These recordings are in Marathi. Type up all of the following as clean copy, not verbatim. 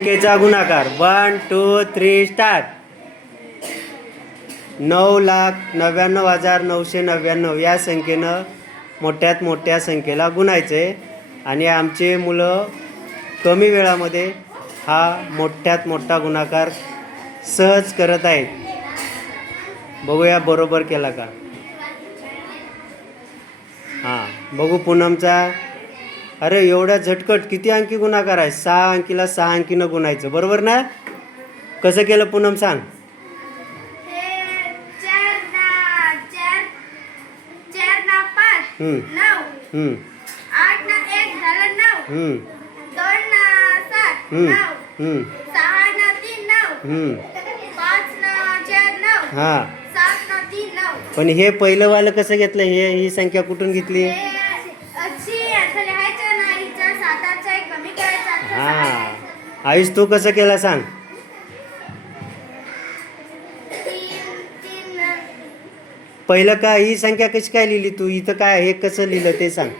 संख्येचा गुणाकार 1 2 3 स्टार्ट. 9,99,999 या संख्येनं मोठ्यात मोठ्या संख्येला गुणायचे आणि आमचे मुलं कमी वेळामध्ये हा मोठ्यात मोठा गुणाकार सहज करत आहेत. बघूया बरोबर केला का. हां बघू पूनमचा. अरे एवढ्या झटकट किती अंकी गुणाकार आहे. 6 अंकीला 6 अंकीनं गुणायचं बरोबर ना. कसं केलं पूनम सांग. 9 8 ना 1 झालं 9 2 ना 7 9 6 ना 3 9 5 ना 4 9 हां 7 ना 3 9. पण हे पहिलं वालं कसं घेतलं. ही संख्या कुठून घेतली. हां आयुष तू कसं केला सांग. पहिलं काय ही संख्या कशी काय लिहिली तू. इथं काय हे कसं लिहिलं ते सांग.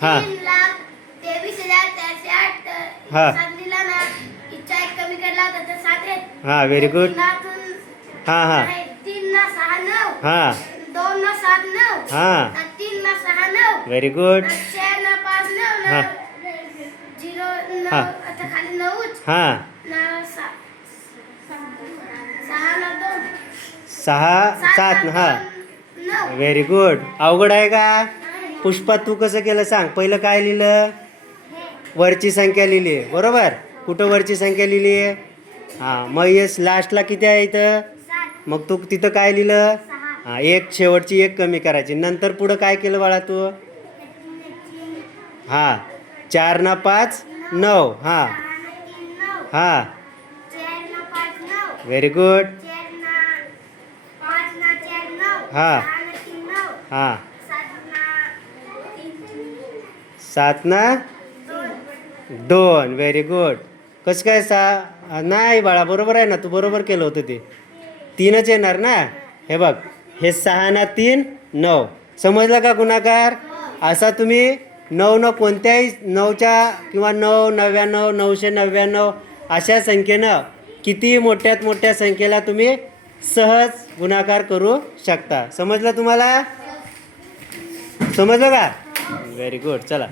हां हां हां व्हेरी गुड. हां हां हां हां व्हेरी गुड. हां हां हां 6 7 हां व्हेरी गुड. अवघड आहे का. पुष्पा तू कसं केलं सांग. पहिलं काय लिहिलं. वरची संख्या लिहिली बरोबर. कुठं वरची संख्या लिहिली. हां मग येस लास्टला किती आहे इथं. मग तू तिथं काय लिहिलं. हां एक शेवटची एक कमी करायची. नंतर पुढं काय केलं बाळा तू. हां 4 ना 5 9 हां हां व्हेरी गुड. हां हां 7 ना 2 व्हेरी गुड. कसं काय 6 नाही बाळा बरोबर आहे ना. तू बरोबर केलं होतं ते 3च येणार ना. हे बघ हे 6 ना 3 9 समजलं का गुणाकार. असा तुम्ही 9 न कोणत्याही 9च्या किंवा 9 99 999 अशा संख्येनं किती मोठ्यात मोठ्या संख्येला तुम्ही सहज गुणाकार करू शकता. समजलं तुम्हाला. समजलं का. Very good. चला.